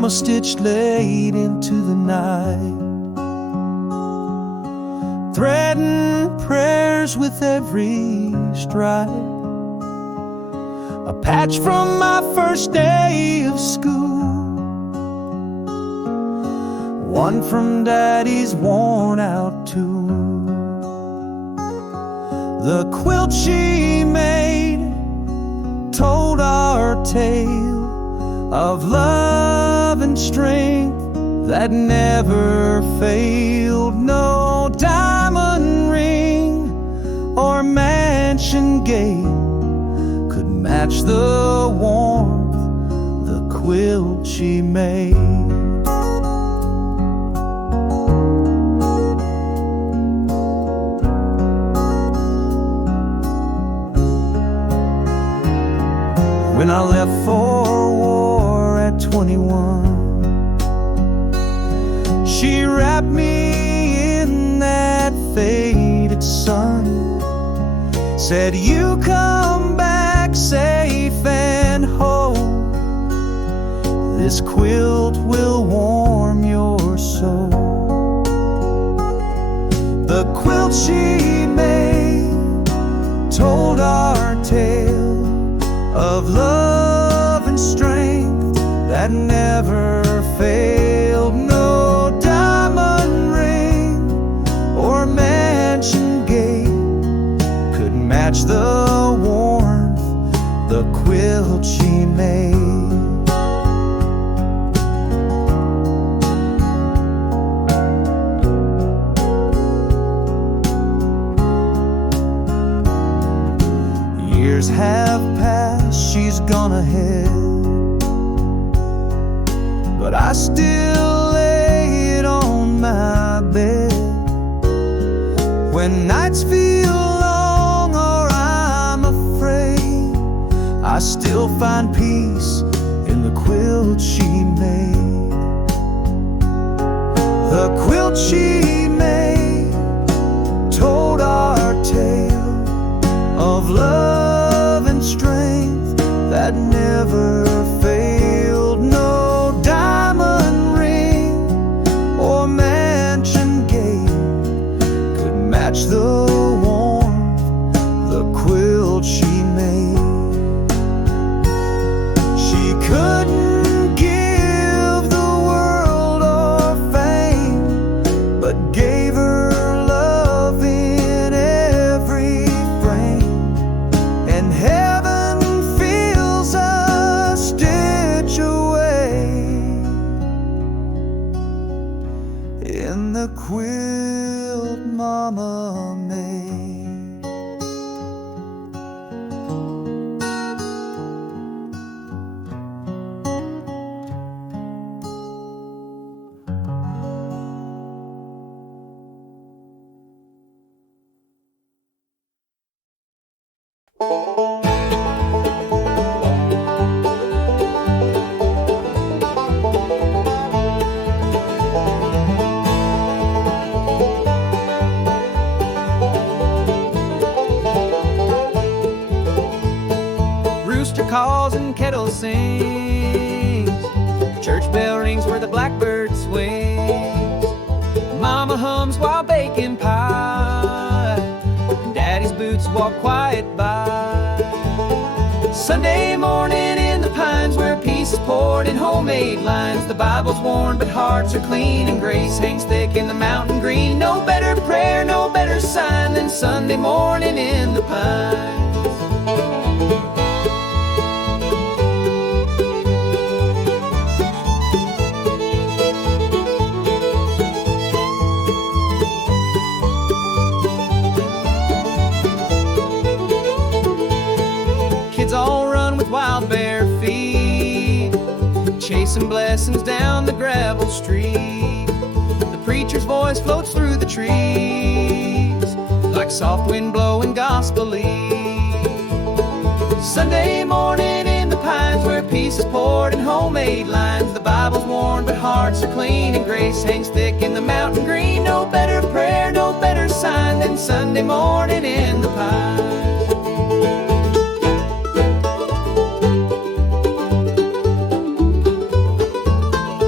Mama stitched late into the night, threading prayers with every stride. A patch from my first day of school, one from Daddy's worn out tool. The quilt she made told our tale of love and strength that never failed. No diamond ring or mansion gate could match the warmth the quilt she made. When I left for war at 21, she wrapped me in that faded sun, said, "You come back safe and whole. This quilt will warm your soul." The quilt she made told our tale of love and strength that never failed. No diamond ring or mansion gate could match the warmth the quilt she made. Years have passed, she's gone ahead, but I still lay it on my bed. When nights feel long or I'm afraid, I still find peace in the quilt she made. The quilt she made told our tale of love and strength that never failed. No diamond ring or mansion gate could match the warmth the quilt she made. She couldn't give the world or fame, but gave her love in every frame. And heaven feels a stitch away in the quilt Mama made. Rooster calls and kettle sings, church bell rings where the blackbird swings. Mama hums while baking pie, and Daddy's boots walk quiet by. Sunday morning in the pines where peace is poured in homemade lines. The Bible's worn but hearts are clean, and grace hangs thick in the mountain green. No better prayer, no better sign than Sunday morning in the pines. Kids all run with wild bare feet, chasing blessings down the gravel street. The preacher's voice floats through the trees like soft wind blowing gospel-y. Sunday morning in the pines where peace is poured in homemade lines. The Bible's worn but hearts are clean, and grace hangs thick in the mountain green. No better prayer, no better sign than Sunday morning in the pines.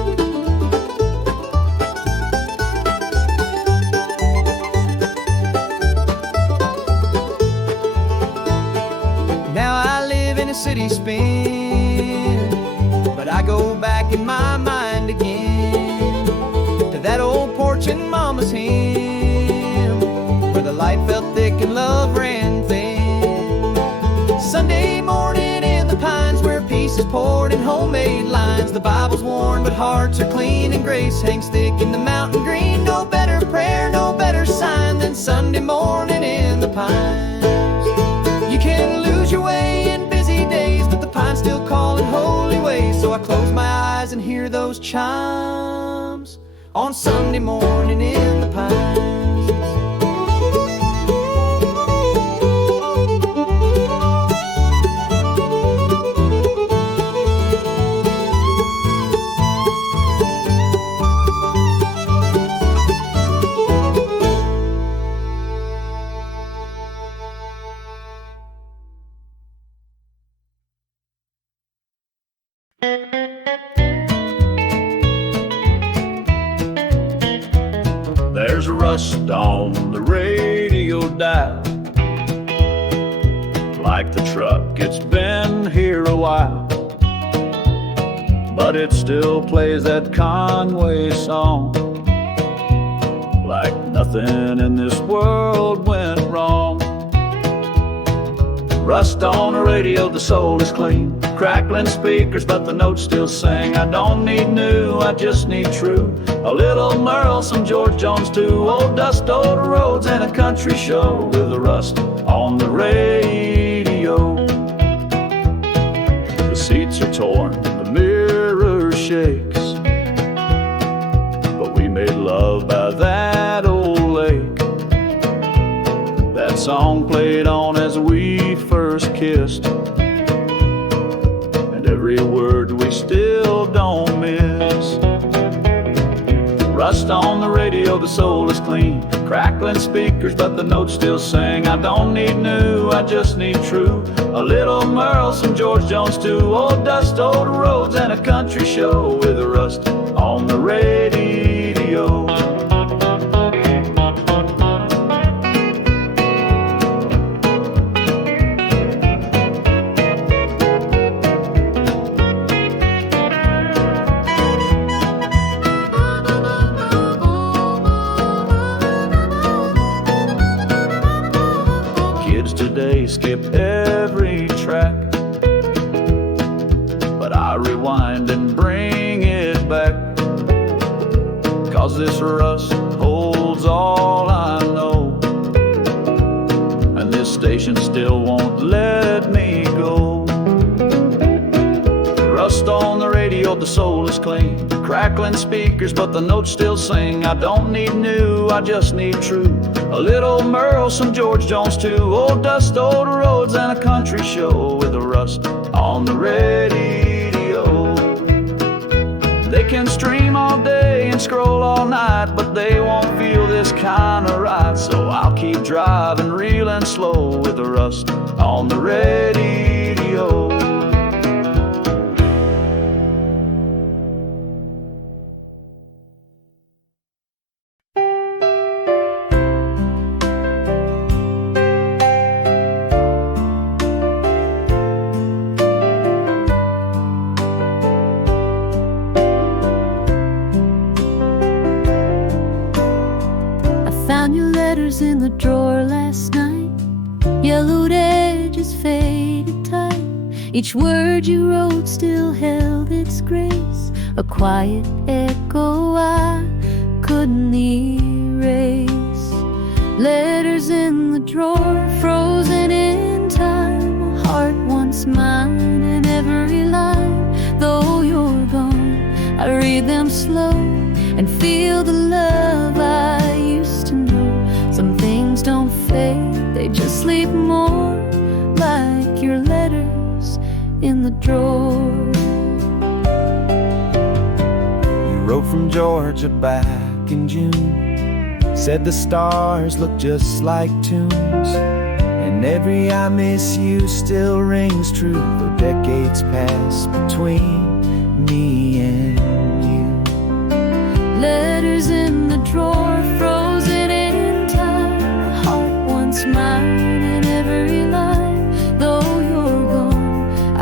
the city spin. But I go back in my mind again to that old porch in Mama's hymn, where the light felt thick and love ran thin. Sunday morning in the pines, where peace is poured in homemade lines. The Bible's worn, but hearts are clean, and grace hangs thick in the mountain green. No better prayer, no better sign than Sunday morning in the pines. You can lose your way in busy days, but the pine's still calling holy ways. So I close my eyes and hear those chimes on Sunday morning in the pines. There's rust on the radio dial, like the truck, it's been here a while, but it still plays that Conway song, like nothing in this world went wrong. Rust on the radio, the soul is clean. Crackling speakers, but the notes still sing. I don't need new, I just need true. A little Merle, some George Jones too. Old dust, old roads, and a country show with the rust on the radio. The seats are torn, the mirror shakes, but we made love by that old lake. That song played on as we first kissed, and every word we still don't miss. Rust on the radio, the soul is clean. Crackling speakers, but the notes still sing. I don't need new, I just need true. A little Merle, some George Jones too. Old dust, old roads, and a country show with the rust on the radio. Today skip every track, but I rewind and bring it back, 'cause this rust holds all I know, and this station still won't let me go. Rust on the radio, the soul is clean. Crackling speakers, but the notes still sing. I don't need new, I just need true. A little Merle, some George Jones too. Old dust, old roads, and a country show with the rust on the radio. They can stream all day and scroll all night, but they won't feel this kind of right. So I'll keep driving real and slow with the rust on the radio. In the drawer last night, yellowed edges faded tight. Each word you wrote still held its grace, a quiet echo I couldn't erase. Letters in the drawer, frozen in time, a heart once mine, and every line, though you're gone, I read them slow and feel the love I used to know. Some things don't fade, they just sleep more, like your letters in the drawer. You wrote from Georgia back in June, said the stars look just like tunes, and every I miss you still rings true, though decades pass between me and you. Letters in the drawer, frozen in time, a heart once mine, and every line, though you're gone,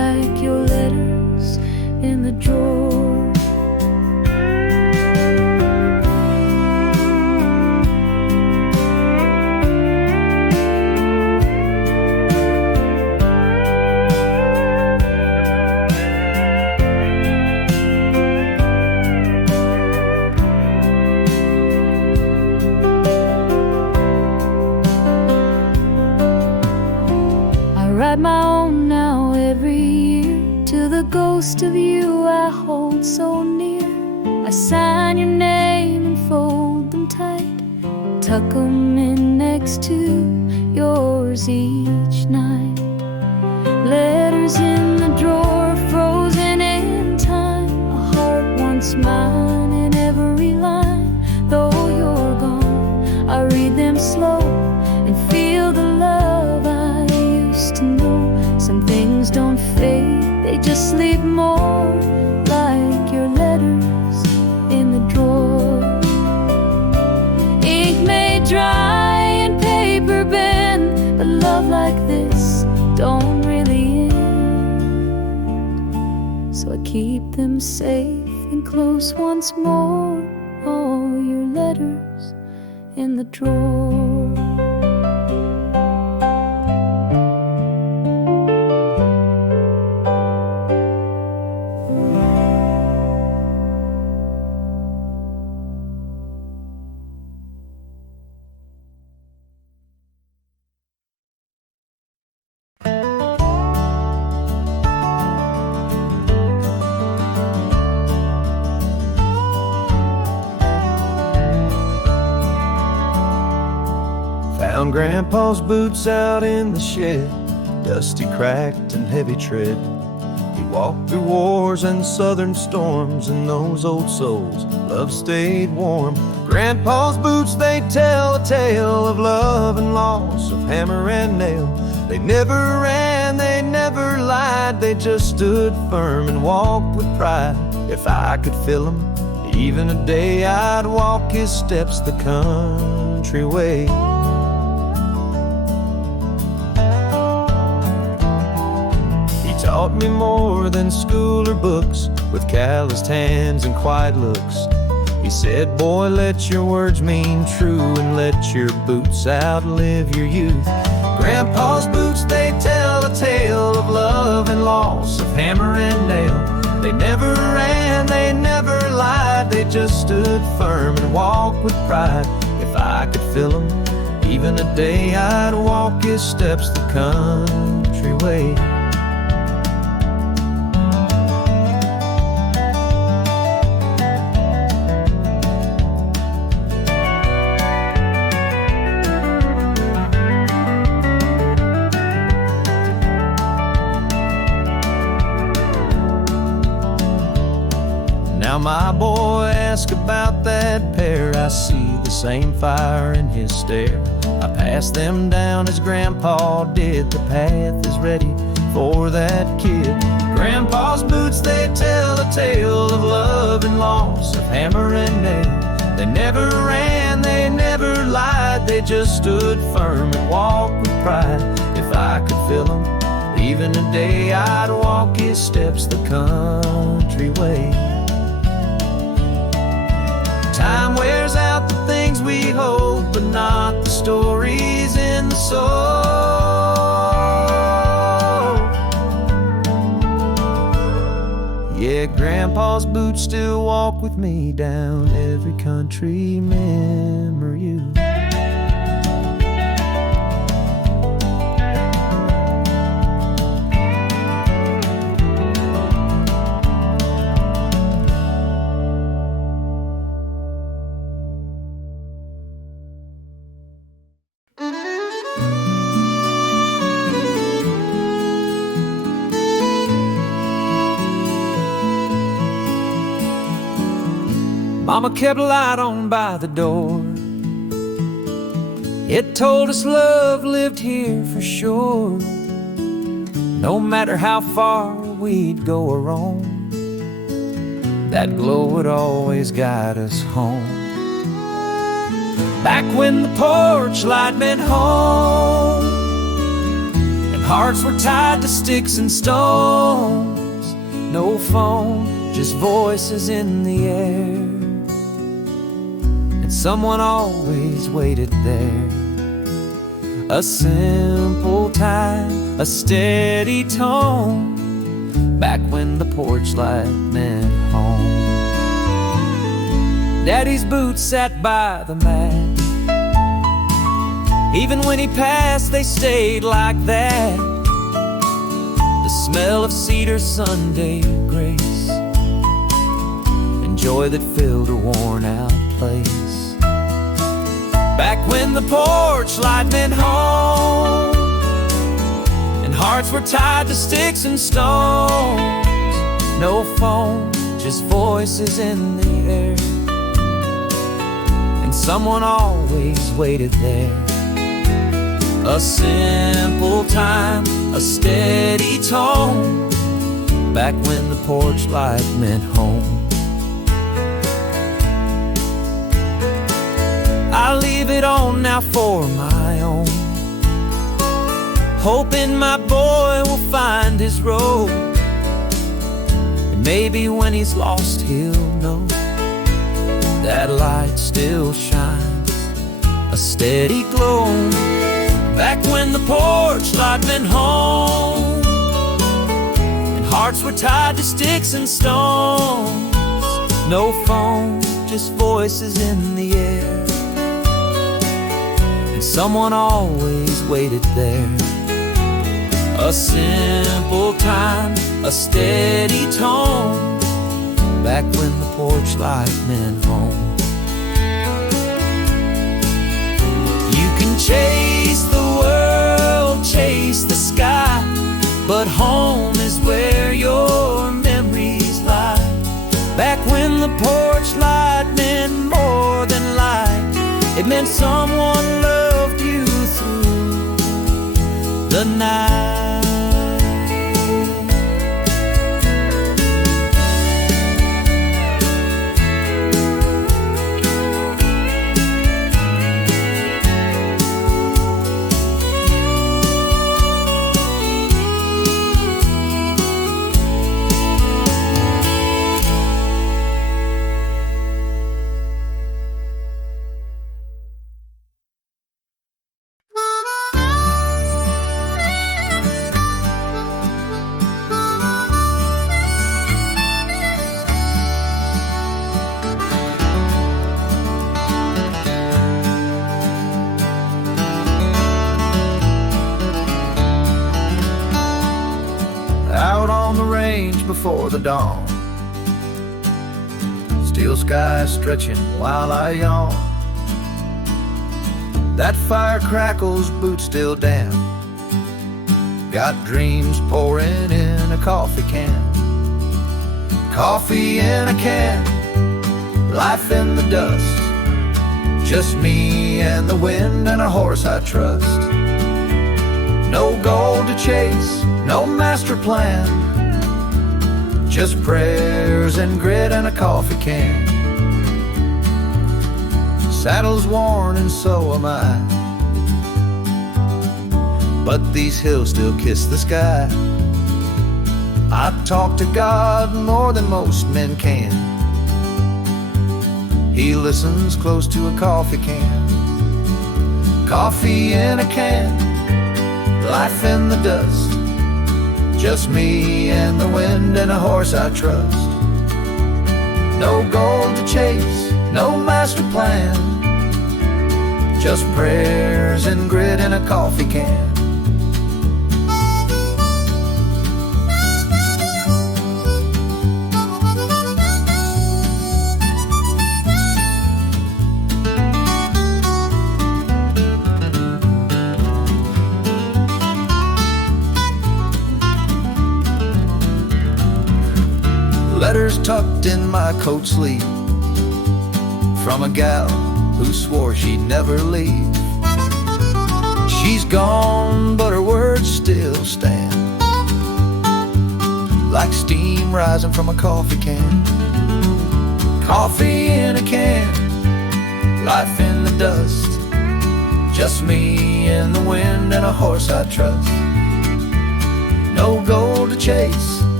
in the drawer. Write my own now every year, to the ghost of you I hold so near. I sign your name and fold them tight, tuck them in next to yours each night. Letters in the drawer, frozen in time, a heart once mine in every line. Though you're gone, I read them slow and feel the love I used to know. Some things don't fade, they just sleep more, like your letters in the drawer. Ink may dry and paper bend, but love like this don't really end. So I keep them safe and close once more, all your letters in the drawer. Found Grandpa's boots out in the shed, dusty, cracked, and heavy tread. He walked through wars and southern storms, and those old souls' love stayed warm. Grandpa's boots, they tell a tale of love and loss, of hammer and nail. They never ran, they never lied, they just stood firm and walked with pride. If I could fill him, even a day, I'd walk his steps the country way. Taught me more than school or books, with calloused hands and quiet looks. He said, boy, let your words mean true, and let your boots outlive your youth. Grandpa's boots, they tell a tale of love and loss, of hammer and nail. They never ran, they never lied, they just stood firm and walked with pride. If I could fill them, even a day, I'd walk his steps the country way. Now my boy, ask about that pair. I see the same fire in his stare. I pass them down as Grandpa did. The path is ready for that kid. Grandpa's boots, they tell a tale of love and loss, of hammer and nail. They never ran, they never lied, they just stood firm and walked with pride. If I could fill them, even a day, I'd walk his steps the country way. Time wears out the things we hold, but not the stories in the soul. Yeah, Grandpa's boots still walk with me down every country memory. Mama kept a light on by the door. It told us love lived here for sure. No matter how far we'd go or roam, that glow would always guide us home. Back when the porch light meant home, and hearts were tied to sticks and stones. No phone, just voices in the air, and someone always waited there. A simple time, a steady tone, back when the porch light meant home. Daddy's boots sat by the mat. Even when he passed, they stayed like that. The smell of cedar Sunday grace, and joy that filled a worn-out place. Back when the porch light meant home, and hearts were tied to sticks and stones. No phone, just voices in the air, and someone always waited there. A simple time, a steady tone, back when the porch light meant home. I leave it on now for my own, hoping my boy will find his road. And maybe when he's lost he'll know that light still shines, a steady glow. Back when the porch light meant home, and hearts were tied to sticks and stones. No phone, just voices in the air, and someone always waited there. A simple time, a steady tone, back when the porch light meant home. You can chase the world, chase the sky, but home is where your memories lie. Back when the porch light meant more than light, it meant someone loved you through the night. Before the dawn, steel sky stretching while I yawn. That fire crackles, boots still damp. Got dreams pouring in a coffee can. Coffee in a can, life in the dust. Just me and the wind and a horse I trust. No goal to chase, no master plan, just prayers and grit and a coffee can. Saddle's worn and so am I, but these hills still kiss the sky. I talk to God more than most men can. He listens close to a coffee can. Coffee in a can, life in the dust. Just me and the wind and a horse I trust. No goal to chase, no master plan, just prayers and grit in a coffee can. Letters tucked in my coat sleeve from a gal who swore she'd never leave. She's gone, but her words still stand, like steam rising from a coffee can. Coffee in a can, life in the dust. Just me and the wind and a horse I trust. No goal to chase,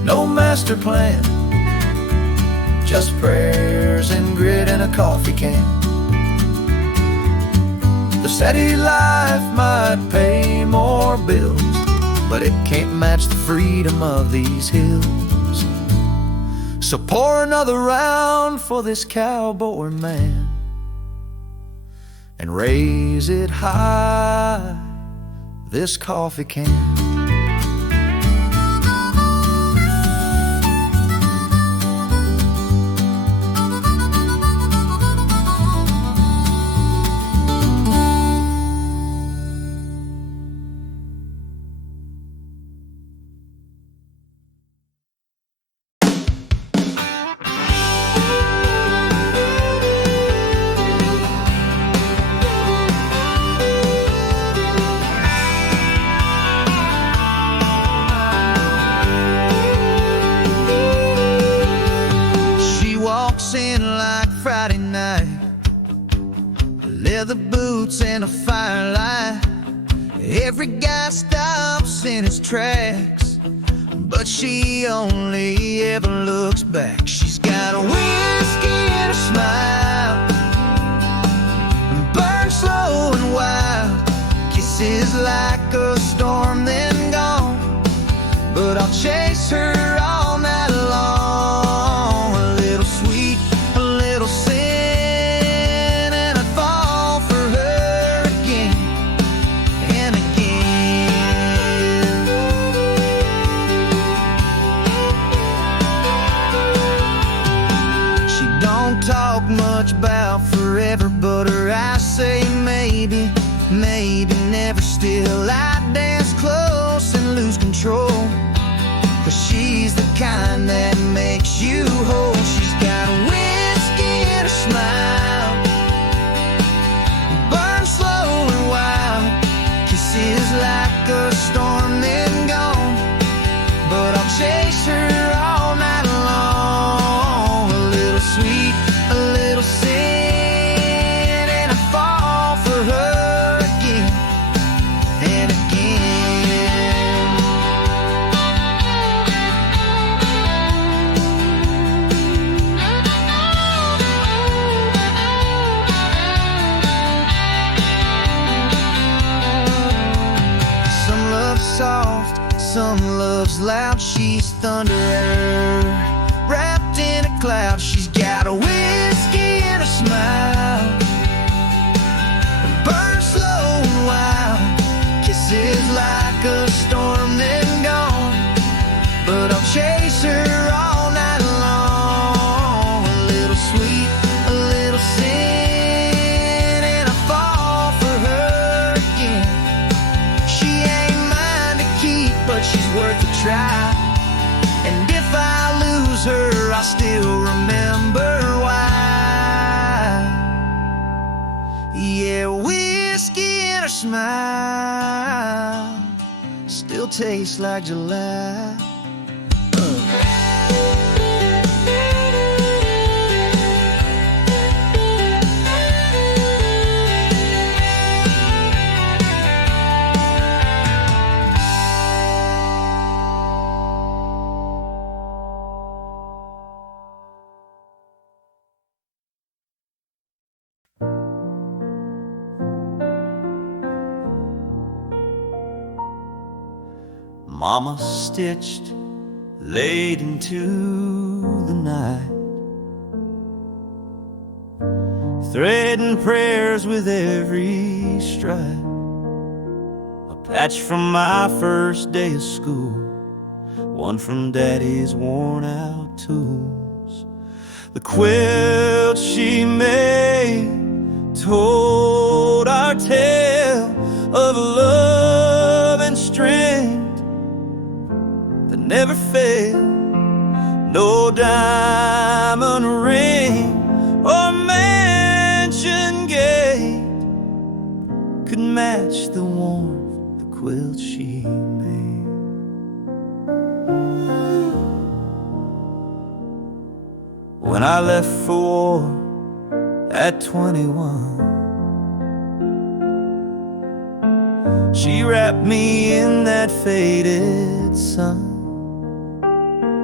No master plan, just prayers and grit and a coffee can. The steady life might pay more bills, but it can't match the freedom of these hills. So pour another round for this cowboy man and raise it high, this coffee can. Friday night, leather boots and a firelight. Every guy stops in his tracks, but she only ever looks back. She's got a whiskey and a smile, and burns slow and wild. Kisses like a storm then gone, but I'll chase her all night long. A little sweet, a little sin, and I'd fall for her again and again. She don't talk much about forever, but her eyes say maybe, maybe never. Still I dance close and lose control, 'cause she's the kind that makes you whole. She's got a whiskey and a smile, burns slow and wild. Kisses like a storm then gone, but I'll chase her all night long. A little sweet, a little sin, and I fall for her again and again. Some love soft, some love's loud. She's thunder, wrapped in a cloud. She's got a whiskey and a smile, burns slow and wild. Kisses like a storm then gone, but I'll chase her all night long. A little sweet, a little sin, and I fall for her again. She ain't mine to keep, but she's worth a try. And if I lose her, I still remember why. Yeah, whiskey and a smile still tastes like July. Mama stitched late into the night, threading prayers with every stride. A patch from my first day of school, one from Daddy's worn out tools. The quilt she made told our tale of love and strength that never failed. No diamond ring or mansion gate could match the warmth the quilt she made. When I left for war at 21, she wrapped me in that faded sun.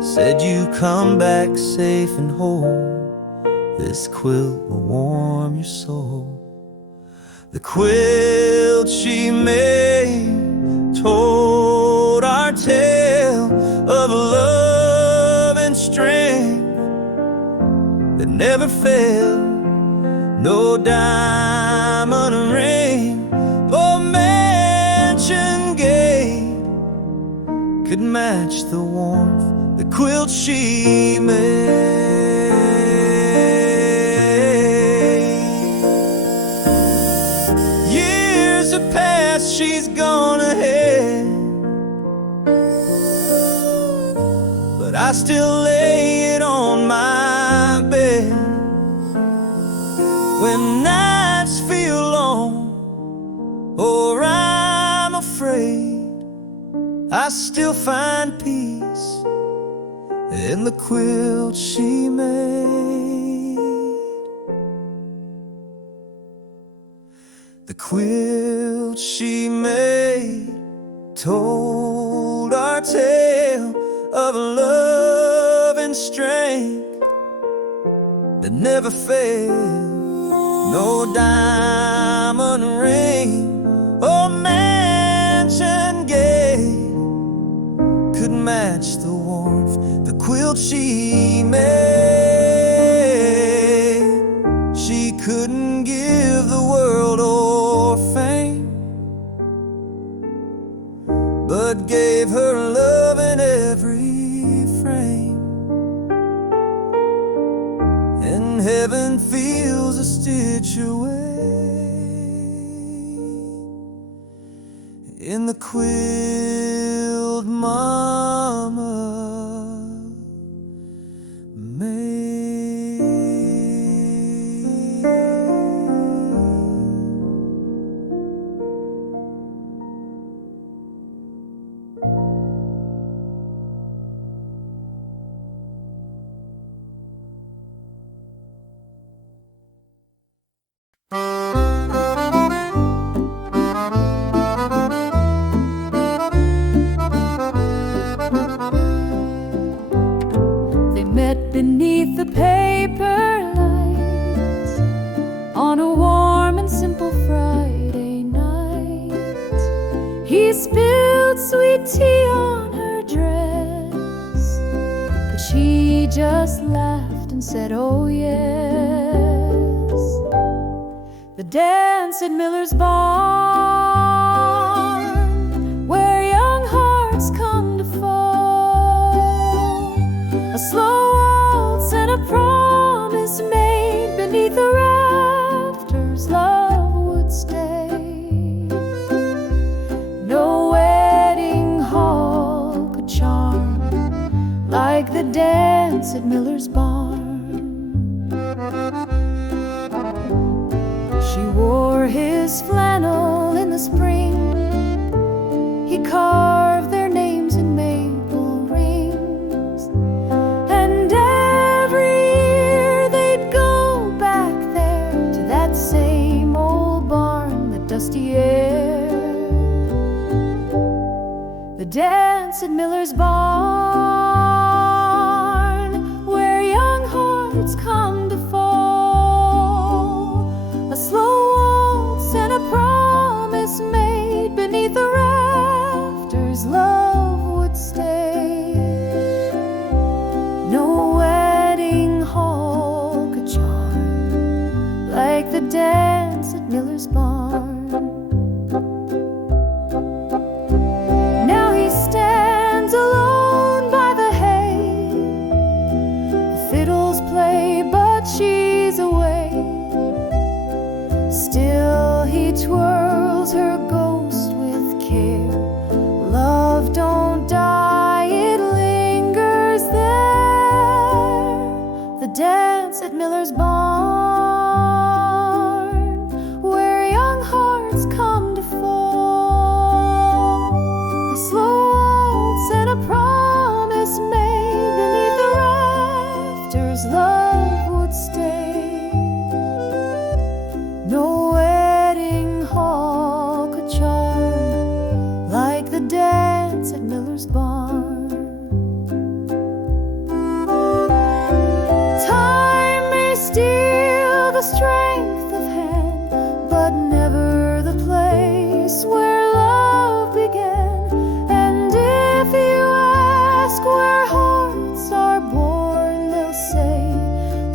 said you come back safe and whole. This quilt will warm your soul. The quilt she made told our tale of love and strength that never failed. No diamond ring or mansion gate could match the warmth the quilt she made. Years have passed, she's gone ahead, but I still lay it on my bed. When nights feel long or I'm afraid, I still find peace in the quilt she made. The quilt she made told our tale of love and strength that never failed. No diamond ring or mansion gate could match the warmth the quilt she made. She couldn't give the world or fame, but gave her love in every frame. And heaven feels a stitch away in the quilt Mama made. Beneath the paper lights on a warm and simple Friday night, he spilled sweet tea on her dress, but she just laughed and said, oh yes. The dance at Miller's barn, where young hearts come to fall, a slow and a promise made beneath the rafters, love would stay. No wedding hall could charm like the dance at Miller's barn. She wore his flannel in the spring, he carved their names in maple rings, and dusty air. The dance at Miller's barn, where young hearts come to fall, a slow waltz and a promise made beneath the rafters, love would stay. No wedding hall could charm like the dance at Miller's barn. Now he stands alone by the hay. The fiddles play, but she's away. Still he twirls her ghost with care. Love don't die, it lingers there. The dance at Miller's barn,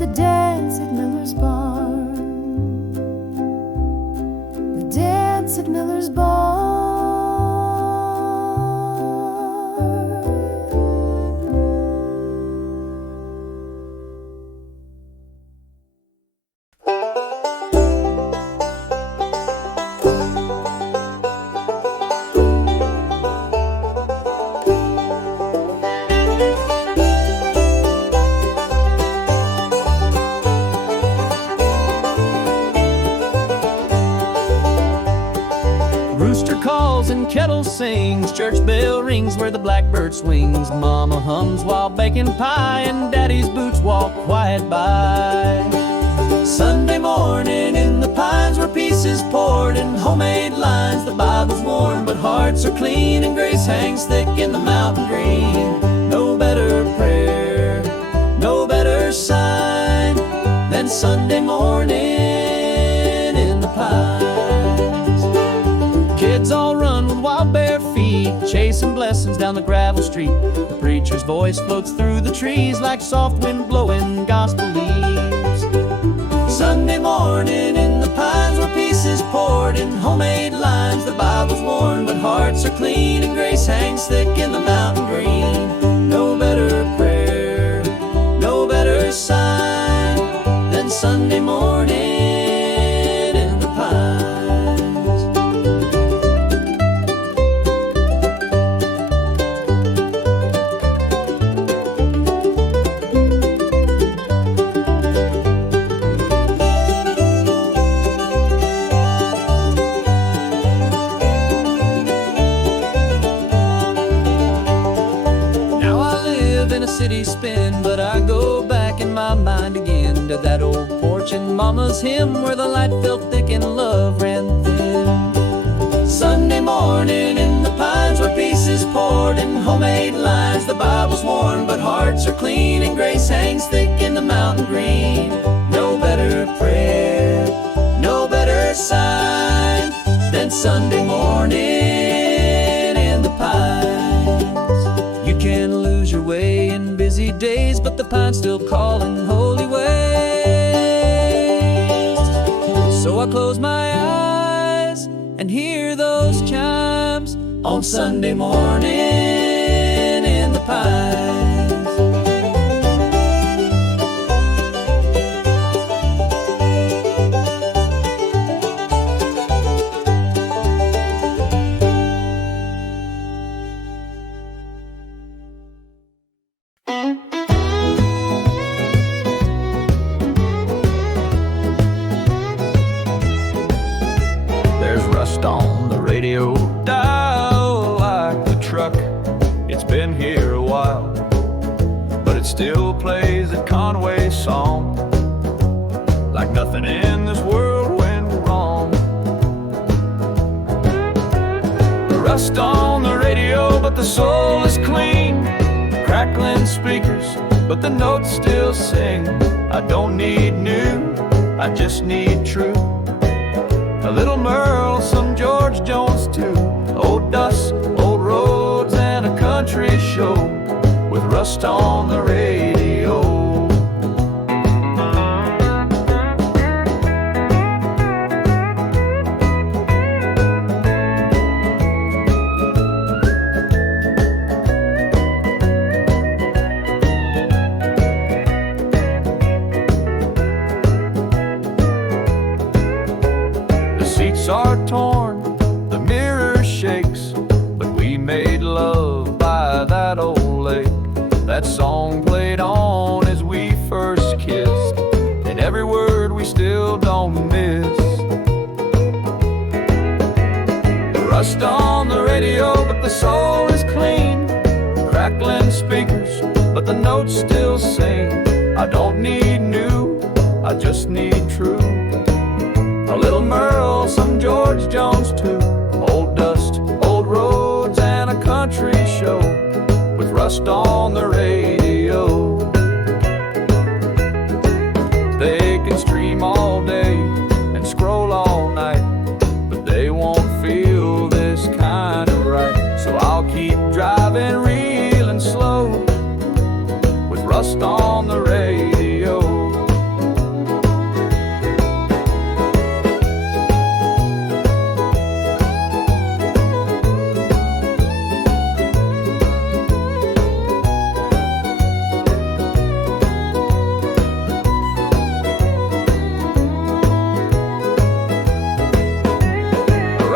the dance at Miller's barn. The dance at Miller's barn. Rooster calls and kettle sings, church bell rings where the blackbird swings. Mama hums while baking pie, and daddy's boots walk quiet by. Sunday morning in the pines where peace is poured in homemade lines. The Bible's warm but hearts are clean, and grace hangs thick in the mountain green. No better prayer, no better sign than Sunday morning in the pines. Kids all run with wild bare feet, chasing blessings down the gravel street. The preacher's voice floats through the trees like soft wind blowing gospel leaves. Sunday morning in the pines where peace is poured in homemade lines. The Bible's worn but hearts are clean, and grace hangs thick in the mountain green. No better prayer, no better sign than Sunday morning in the pines. City spin, but I go back in my mind again to that old porch and Mama's hymn where the light felt thick and love ran thin. Sunday morning in the pines where peace is poured in homemade lines. The Bible's worn but hearts are clean, and grace hangs thick in the mountain green. No better prayer, no better sign than Sunday morning in the pines. You can lose your way in busy days, but the pine's still calling holy ways. So I close my eyes and hear those chimes on Sunday morning in the pines. On the radio dial like the truck. It's been here a while, but it still plays a Conway song, like nothing in this world went wrong. Rust on the radio, but the soul is clean. Crackling speakers, but the notes still sing. I don't need new, I just need true. A little Merle, some George Jones too. Old dust, old roads, and a country show with Rust on the radio. Are torn, the mirror shakes, but we made love by that old lake. That song played on as we first kissed, and every word we still don't miss. Rust on the radio, but the soul is clean. Crackling speakers, but the notes still sing. I don't need new, I just need true. A little Merle, some George Jones too. Old dust, old roads, and a country show with Rust on the radio. They can stream all day and scroll all night, but they won't feel this kind of right. So I'll keep driving real and slow with Rust on the radio.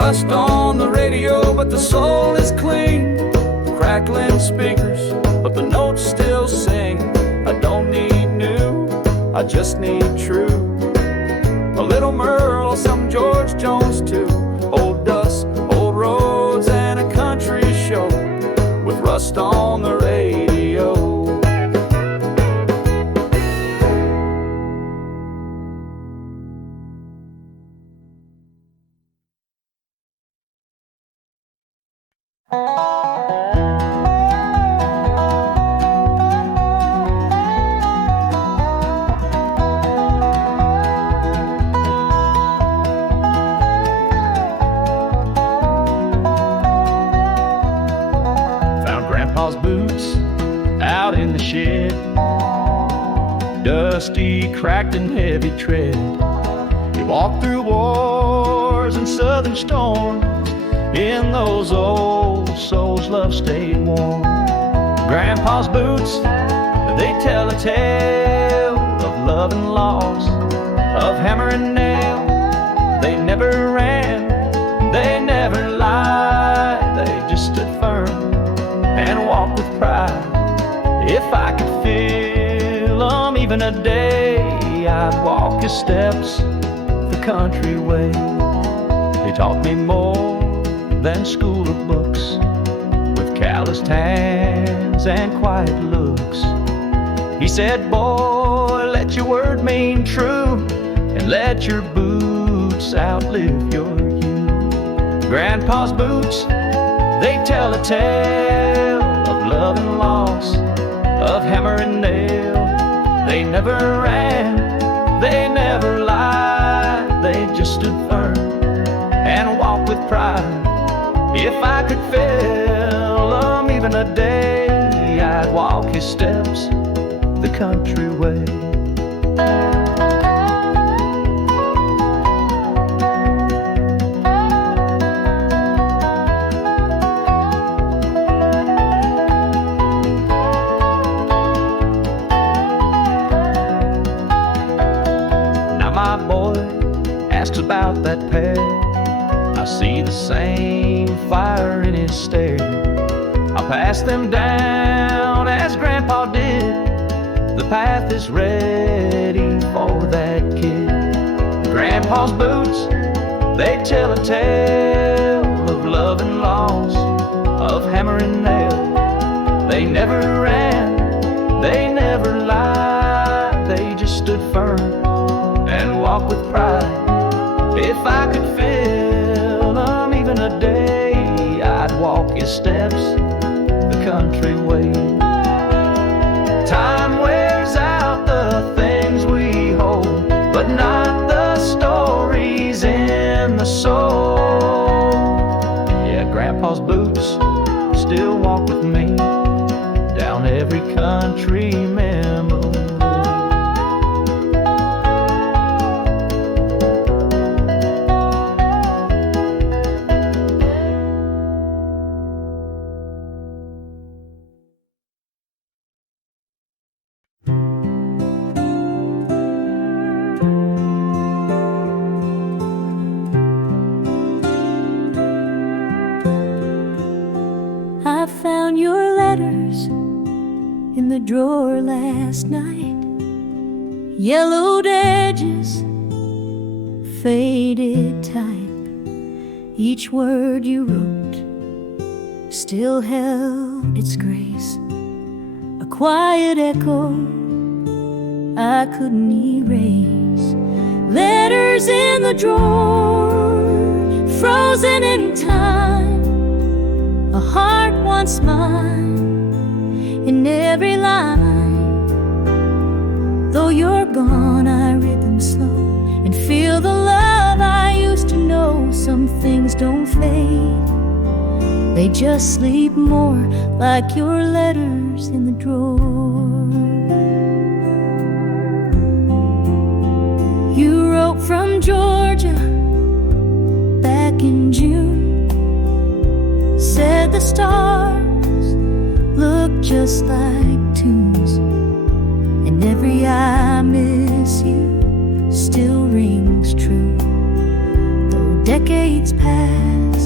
rust on the radio, but the soul is clean. Crackling speakers, but the notes still sing. I don't need new, I just need true. A little Merle, some George Jones too. Old dust, old roads, and a country show with rust on the radio. Boots out in the shed, dusty, cracked and heavy tread. He walked through wars and southern storms in those old souls love stayed warm. Grandpa's boots, they tell a tale of love and loss, of hammer and nail. They never ran, they never lied, they just stood firm and walk with pride. If I could feel 'em even a day, I'd walk his steps the country way. He taught me more than school of books, with calloused hands and quiet looks. He said, boy, let your word mean true, and let your boots outlive your youth. Grandpa's boots, they tell a tale of love and loss, of hammer and nail. They never ran, they never lied, they just stood firm and walked with pride. If I could fill 'em even a day, I'd walk his steps the country way. About that pair, I see the same fire in his stare. I'll pass them down as Grandpa did. The path is ready for that kid. Grandpa's boots, they tell a tale of love and loss, of hammer and nail. They never ran, they never lied, they just stood firm and walked with pride. If I could fill 'em even a day, I'd walk his steps the country way. Time wears out the things we hold, but not the stories in the soul. Yeah, Grandpa's boots still walk with me down every country memory. Drawer last night, yellowed edges, faded type. Each word you wrote still held its grace, a quiet echo I couldn't erase. Letters in the drawer, frozen in time, a heart once mine. In every line, though you're gone, I read them slow and feel the love I used to know. Some things don't fade, they just sleep more, like your letters in the drawer. You wrote from Georgia back in June, said the stars look just like tunes, and every I miss you still rings true. Though decades pass,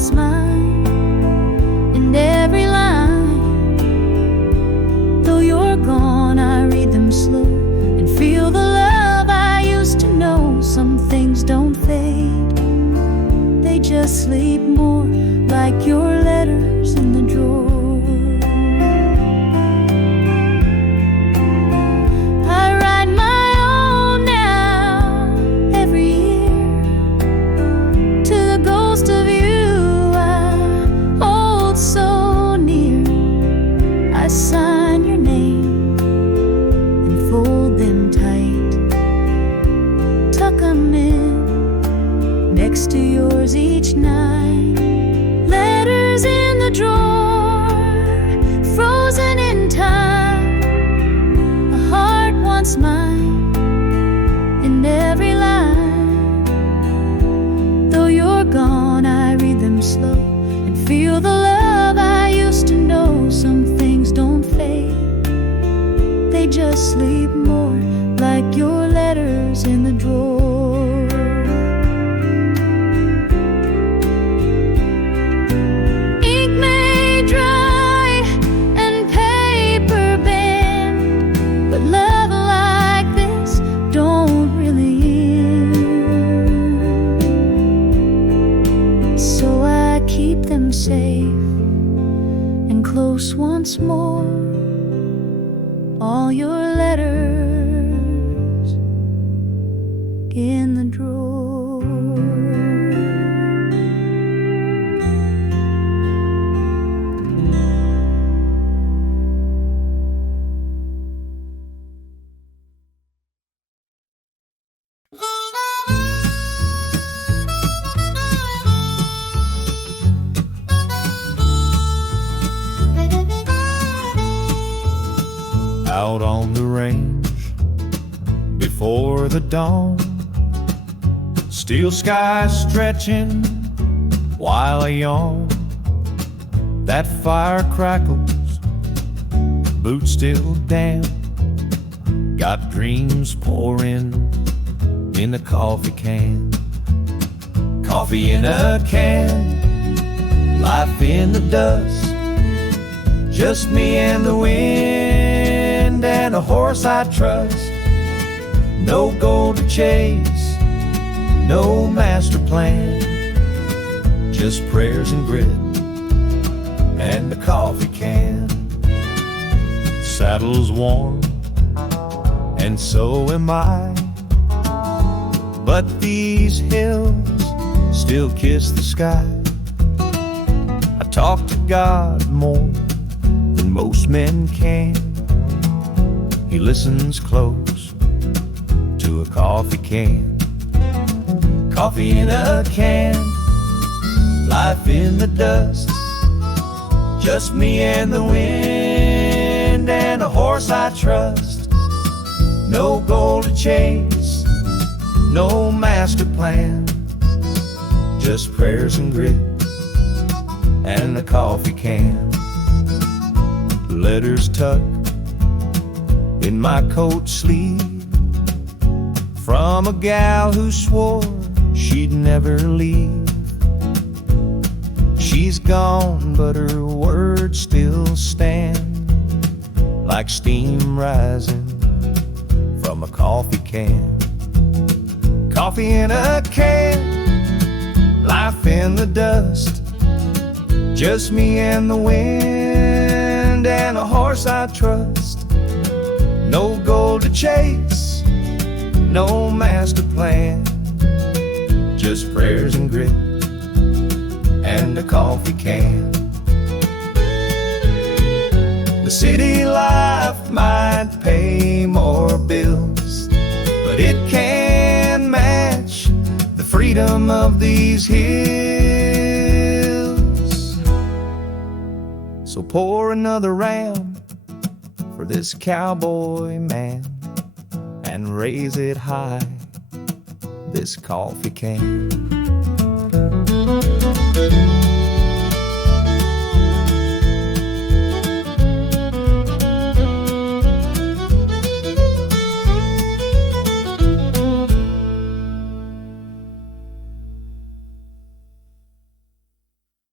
wants mine in every line. Though you're gone, I read them slow and feel the love I used to know. Some things don't fade, they just sleep more, like your letters in the drawer. I write my own now every year, to the ghost of you I hold so near. I sign your name and fold them tight, tuck them in next to yours each night. Letters in the drawer, frozen in time. A heart wants mine in every line. Though you're gone, I read them slow and feel the love I used to know. Some things don't fade, they just sleep more, like your letters in the drawer. Ink may dry and paper bend, but love like this don't really end. So I keep them safe and close once more, all your letters in the drawer. Out on the range before the dawn, steel sky stretching while I yawn. That fire crackles, boots still damp, got dreams pouring in a coffee can. Coffee in a can, life in the dust, just me and the wind and a horse I trust. No goal to chase, no master plan, just prayers and grit and the coffee can. Saddle's warm and so am I, but these hills still kiss the sky. I talk to God more than most men can. He listens close to a coffee can. Coffee in a can, life in the dust, just me and the wind and a horse I trust. No goal to chase, no master plan, just prayers and grit and a coffee can. Letters tucked in my coat sleeve from a gal who swore she'd never leave. She's gone, but her words still stand like steam rising from a coffee can. Coffee in a can, life in the dust, just me and the wind and a horse I trust. No goal to chase, no master plan, just prayers and grit and a coffee can. The city life might pay more bills, but it can't match the freedom of these hills. So pour another ram for this cowboy man and raise it high, this coffee can.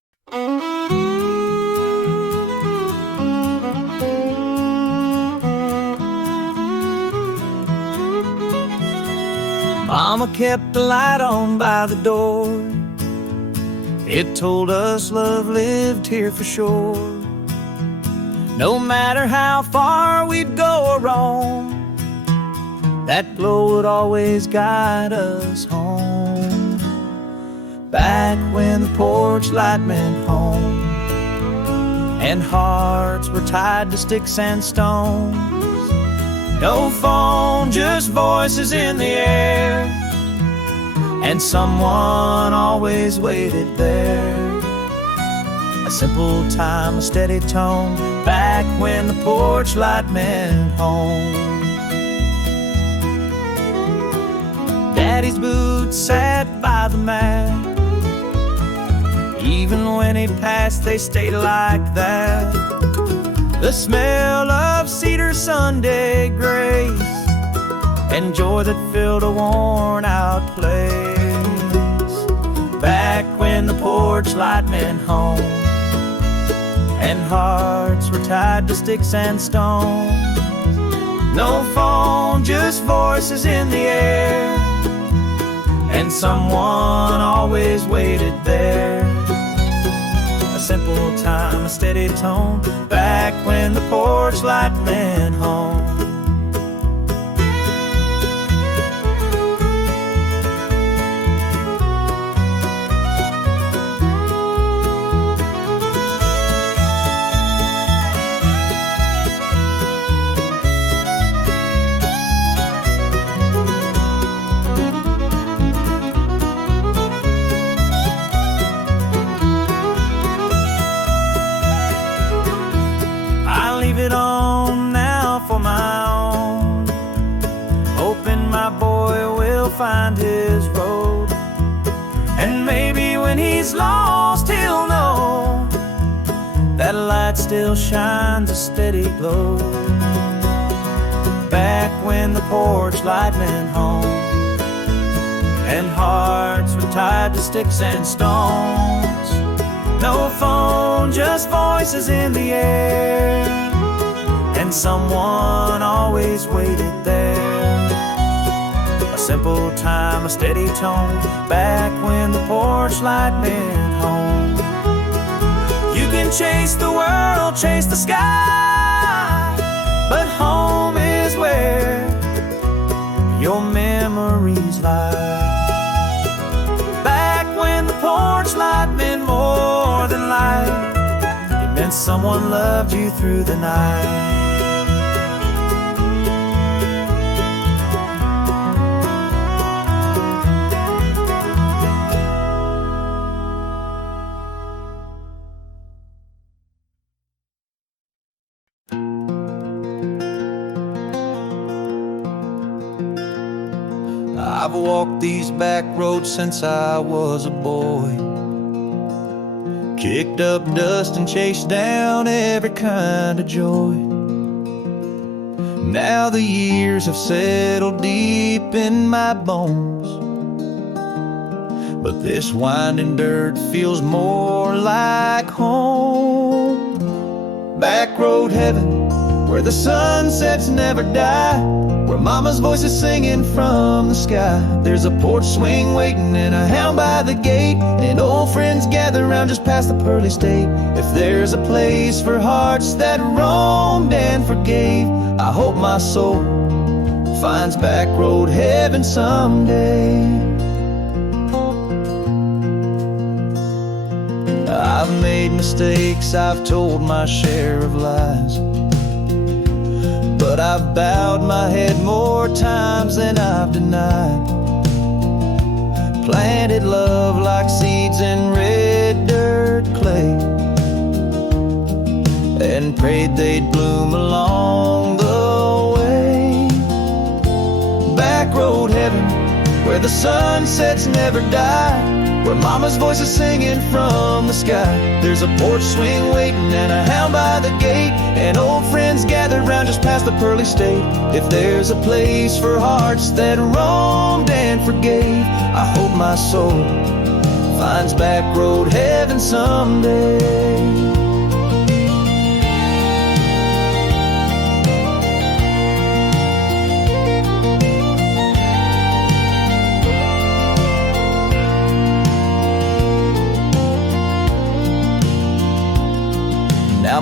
Mama kept the light on by the door. It told us love lived here for sure. No matter how far we'd go or roam, that glow would always guide us home. Back when the porch light meant home, and hearts were tied to sticks and stones. No phone, just voices in the air, and someone always waited there. A simple time, a steady tone, back when the porch light meant home. Daddy's boots sat by the mat. Even when he passed, they stayed like that. The smell of cedar Sunday grace, and joy that filled a worn-out place. Back when the porch light meant home, and hearts were tied to sticks and stones. No phone, just voices in the air, and someone always waited there. A simple time, a steady tone, back when the porch light meant home. It on now for my own, hoping my boy will find his road. And maybe when he's lost he'll know that light still shines a steady glow. Back when the porch light meant home, and hearts were tied to sticks and stones. No phone, just voices in the air, and someone always waited there. A simple time, a steady tone, back when the porch light meant home. You can chase the world, chase the sky, but home is where your memories lie. Back when the porch light meant more than light, it meant someone loved you through the night. I've walked these back roads since I was a boy, kicked up dust and chased down every kind of joy. Now the years have settled deep in my bones, but this winding dirt feels more like home. Back road heaven, where the sunsets never die, where mama's voice is singing from the sky. There's a porch swing waiting and a hound by the gate, and old friends gather around just past the pearly state. If there's a place for hearts that roamed and forgave, I hope my soul finds back road heaven someday. I've made mistakes, I've told my share of lies, but I've bowed my head more times than I've denied. Planted love like seeds in red dirt clay, and prayed they'd bloom along the way. Back road heaven, where the sunsets never die, where mama's voice is singing from the sky. There's a porch swing waiting and a hound by the gate, and old friends gathered round just past the pearly state. If there's a place for hearts that roamed and forgave, I hope my soul finds back road heaven someday.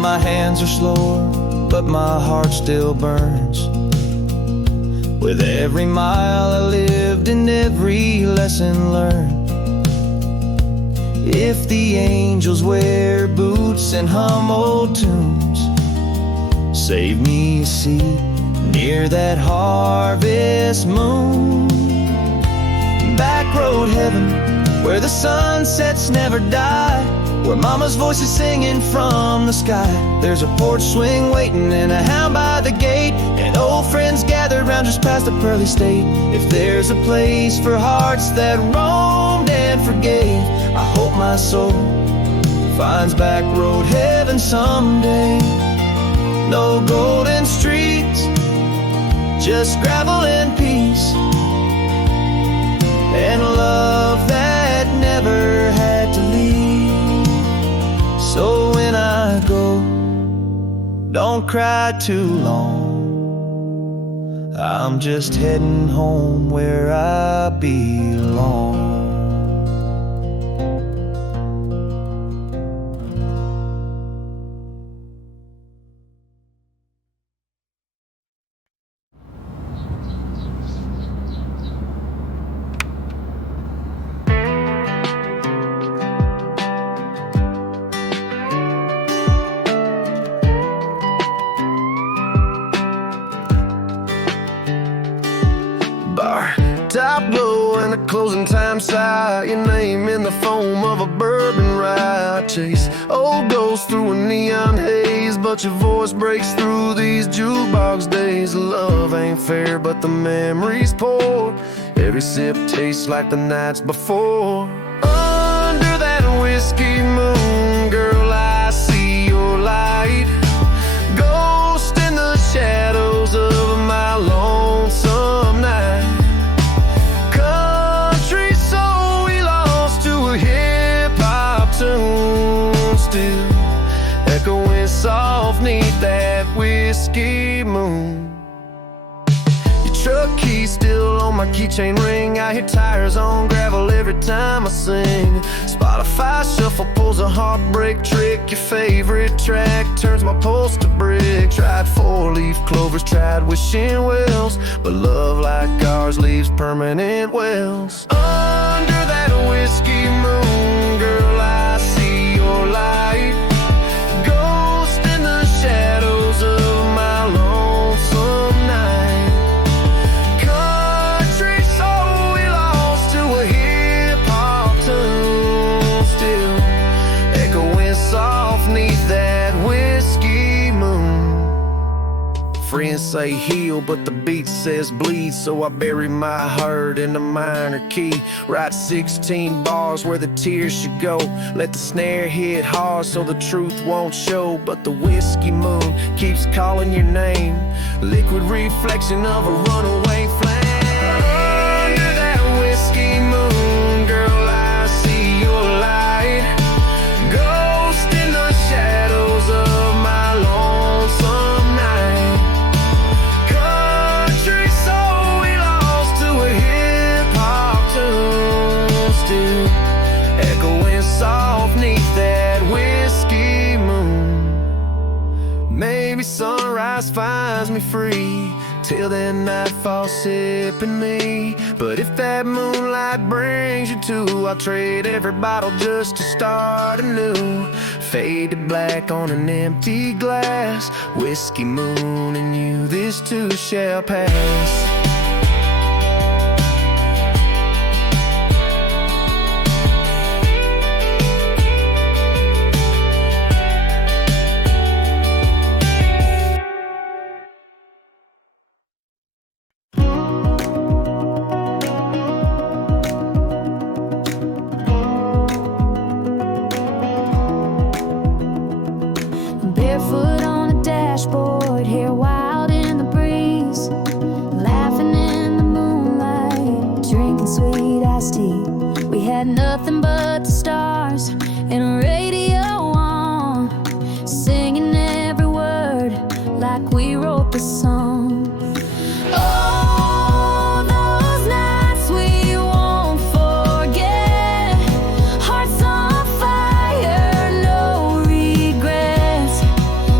my hands are slower, but my heart still burns. With every mile I lived and every lesson learned. If the angels wear boots and hum old tunes, save me a seat near that harvest moon. Back road heaven, where the sunsets never die, where mama's voice is singing from the sky. There's a porch swing waiting and a hound by the gate, and old friends gathered round just past the pearly state. If there's a place for hearts that roamed and forgave, I hope my soul finds back road heaven someday. No golden streets, just gravel and peace, and love that never had to leave. So when I go, don't cry too long. I'm just heading home where I belong. Top blow and a closing time sigh, your name in the foam of a bourbon rye. I chase old ghosts through a neon haze, but your voice breaks through these jukebox days. Love ain't fair, but the memories pour. Every sip tastes like the nights before. Under that whiskey moon, girl, I see your light. Ghost in the shadows of my lonesome night. Still echoing soft neath that whiskey moon. Your truck keys still on my keychain ring. I hear tires on gravel every time I sing. Spotify shuffle pulls a heartbreak trick. Your favorite track turns my pulse to brick. Tried four-leaf clovers, tried wishing wells, but love like ours leaves permanent wells. Under that whiskey moon, girl, I see your light. Ghost in the shadows of my lonesome night. Country soul we lost to a hip-hop tune, still echoing soft neath that whiskey moon. Friends say heal, but the beat says bleed, so I bury my heart in a minor key. Write 16 bars where the tears should go. Let the snare hit hard so the truth won't show. But the whiskey moon keeps calling your name, liquid reflection of a runaway flame. Under that whiskey moon, girl, I see your light. Ghost in the shadows of my lonesome night. Country soul we lost to a hip-hop tune, still echoing soft neath that whiskey moon. Maybe sunrise finds me free, till then nightfall sipping me. But if that moonlight brings you to, I'll trade every bottle just to start anew. Fade to black on an empty glass. Whiskey moon and you, this too shall pass. Barefoot on the dashboard, hair wild in the breeze, laughing in the moonlight, drinking sweet iced tea. We had nothing but the stars and a radio on, singing every word like we wrote the song. Oh, those nights we won't forget. Hearts on fire, no regrets.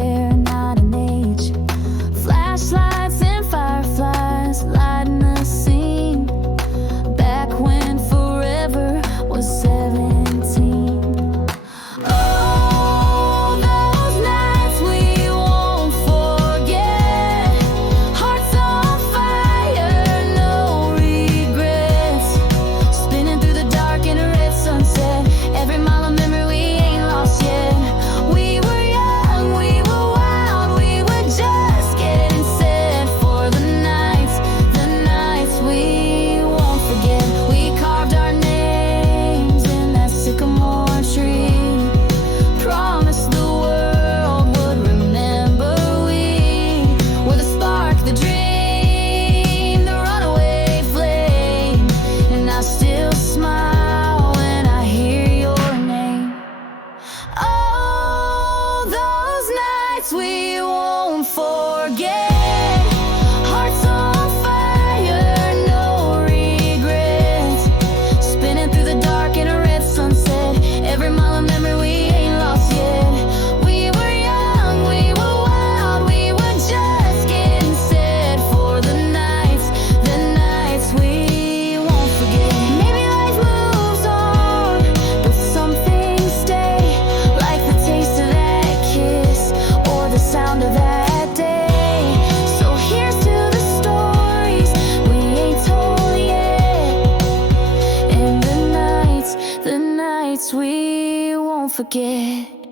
hair, not an age. Flashlights and fireflies lighting the scene. Back when forever was 17. Oh, those nights we won't forget. Hearts on fire, no regrets. Spinning through the dark in a red sunset. Every mile of memory we ain't lost yet. We were young, we were wild, we were just getting set for the nights we won't forget. We carved our names in that sycamore tree. Promised the world would remember we were the spark, the dream, the runaway flame. And I still smile when I hear your name. Oh, those nights we won't forget. Hearts on fire, no regrets. Spinning through the dark in a red sunset. Every mile of memory we ain't lost yet. We were young, we were wild, we were just getting set for the nights we won't forget. Maybe life moves on, but some things stay, like the taste of that kiss or the sound of that day. So here's to the stories we ain't told yet, and the nights we won't forget.